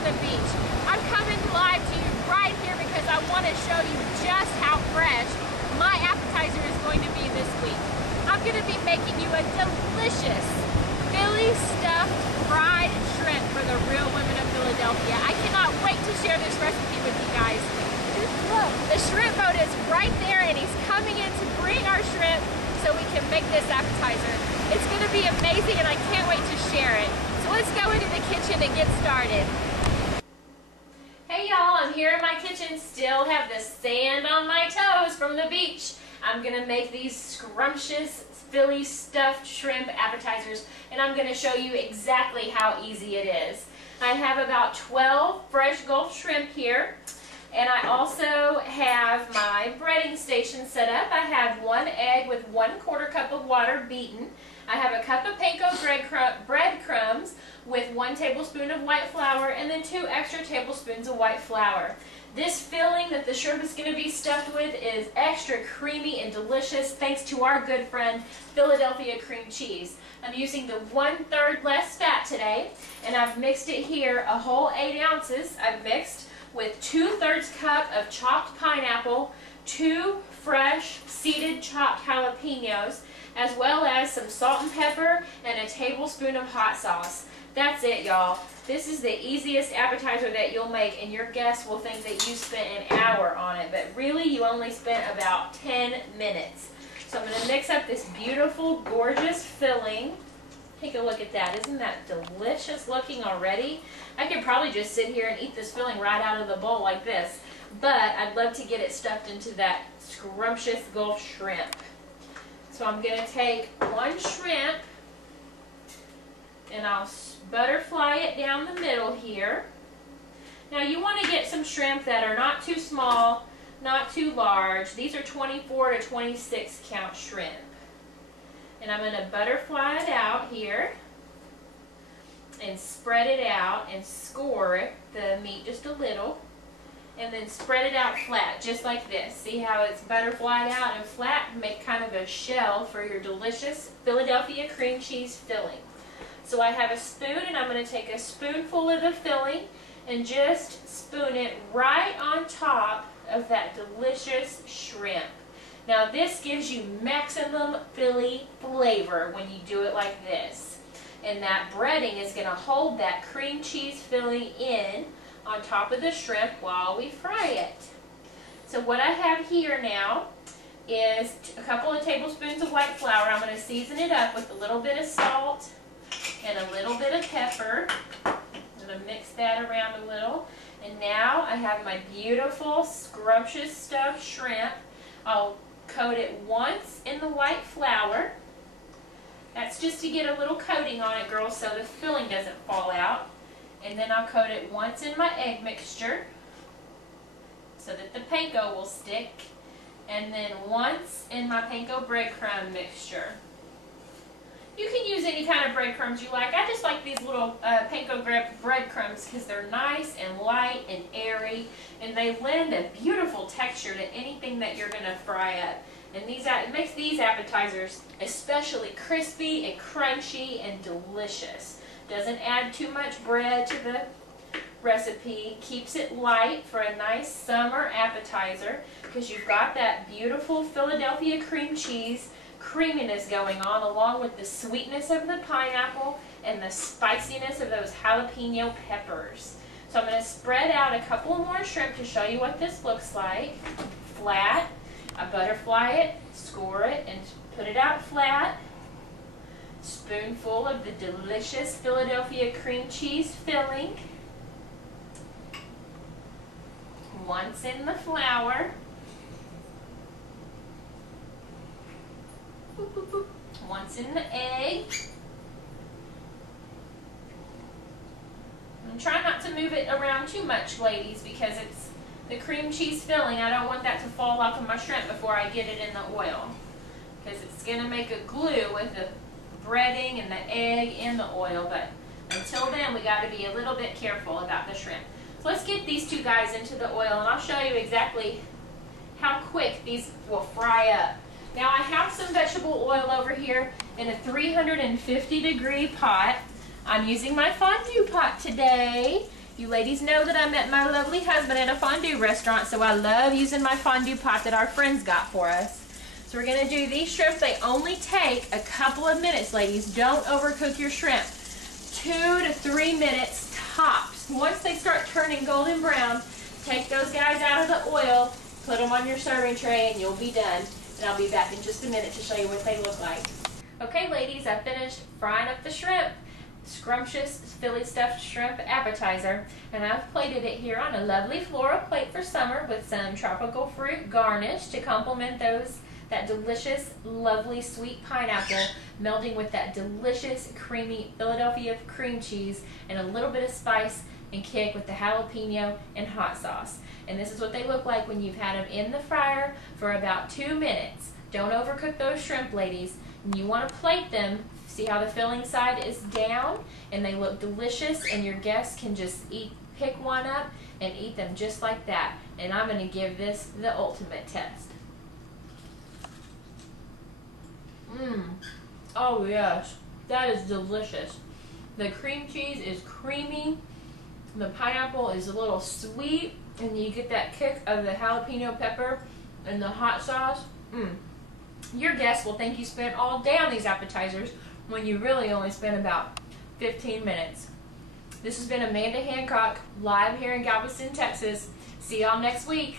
from the beach. I'm coming live to you right here because I want to show you just how fresh my appetizer is going to be this week. I'm going to be making you a delicious Philly stuffed fried shrimp for the real women of Philadelphia. I cannot wait to share this recipe with you guys. Look, the shrimp boat is right there and he's coming in to bring our shrimp so we can make this appetizer. It's going to be amazing and I can't wait to share it. So let's go into the kitchen and get started. Hey y'all, I'm here in my kitchen, still have the sand on my toes from the beach. I'm going to make these scrumptious Philly stuffed shrimp appetizers and I'm going to show you exactly how easy it is. I have about 12 fresh Gulf shrimp here. And I also have my breading station set up. I have 1 egg with 1/4 cup of water beaten. I have a cup of panko breadcrumbs with 1 tablespoon of white flour and then 2 extra tablespoons of white flour. This filling that the shrimp is going to be stuffed with is extra creamy and delicious thanks to our good friend Philadelphia cream cheese. I'm using the 1/3 less fat today and I've mixed it here a whole 8 ounces. I've mixed with 2/3 cup of chopped pineapple, 2 fresh seeded chopped jalapenos, as well as some salt and pepper and a tablespoon of hot sauce. That's it, y'all. This is the easiest appetizer that you'll make and your guests will think that you spent an hour on it, but really you only spent about 10 minutes. So I'm going to mix up this beautiful, gorgeous filling. Take a look at that. Isn't that delicious looking already? I could probably just sit here and eat this filling right out of the bowl like this, but I'd love to get it stuffed into that scrumptious Gulf shrimp. So I'm going to take 1 shrimp and I'll butterfly it down the middle here. Now you want to get some shrimp that are not too small, not too large. These are 24 to 26 count shrimp. And I'm going to butterfly it out here and spread it out and score the meat just a little and then spread it out flat just like this. See how it's butterflied out and flat? Make kind of a shell for your delicious Philadelphia cream cheese filling. So I have a spoon and I'm going to take a spoonful of the filling and just spoon it right on top of that delicious shrimp. Now this gives you maximum Philly flavor when you do it like this. And that breading is going to hold that cream cheese filling in on top of the shrimp while we fry it. So what I have here now is a couple of tablespoons of white flour. I'm going to season it up with a little bit of salt and a little bit of pepper. I'm going to mix that around a little. And now I have my beautiful scrumptious stuffed shrimp. I'll coat it once in the white flour. That's just to get a little coating on it, girls, so the filling doesn't fall out. And then I'll coat it once in my egg mixture so that the panko will stick. And then once in my panko breadcrumb mixture. You can use any kind of breadcrumbs you like. I just like these little panko breadcrumbs because they're nice and light and airy, and they lend a beautiful texture to anything that you're going to fry up. And it makes these appetizers especially crispy and crunchy and delicious. Doesn't add too much bread to the recipe. Keeps it light for a nice summer appetizer because you've got that beautiful Philadelphia cream cheese creaminess going on along with the sweetness of the pineapple and the spiciness of those jalapeno peppers. So I'm going to spread out a couple more shrimp to show you what this looks like. Flat. I butterfly it, score it, and put it out flat. Spoonful of the delicious Philadelphia cream cheese filling. Once in the flour. Once in the egg. And try not to move it around too much, ladies, because it's the cream cheese filling. I don't want that to fall off of my shrimp before I get it in the oil, because it's going to make a glue with the breading and the egg in the oil. But until then, we got to be a little bit careful about the shrimp. So let's get these 2 guys into the oil, and I'll show you exactly how quick these will fry up. Now I have some vegetable oil over here in a 350-degree pot. I'm using my fondue pot today. You ladies know that I met my lovely husband at a fondue restaurant, so I love using my fondue pot that our friends got for us. So we're going to do these shrimp. They only take a couple of minutes, ladies. Don't overcook your shrimp. 2 to 3 minutes tops. Once they start turning golden brown, take those guys out of the oil, put them on your serving tray, and you'll be done. And I'll be back in just a minute to show you what they look like. Okay, ladies, I finished frying up the shrimp. Scrumptious Philly stuffed shrimp appetizer, and I've plated it here on a lovely floral plate for summer with some tropical fruit garnish to complement that delicious, lovely sweet pineapple melding with that delicious, creamy Philadelphia cream cheese and a little bit of spice and kick with the jalapeno and hot sauce. And this is what they look like when you've had them in the fryer for about 2 minutes. Don't overcook those shrimp, ladies. And you want to plate them. See how the filling side is down, and they look delicious, and your guests can just pick one up and eat them just like that. And I'm going to give this the ultimate test. Oh yes, that is delicious. The cream cheese is creamy, the pineapple is a little sweet, and you get that kick of the jalapeno pepper and the hot sauce. Your guests will think you spent all day on these appetizers when you really only spent about 15 minutes. This has been Amanda Hancock, live here in Galveston, Texas. See y'all next week.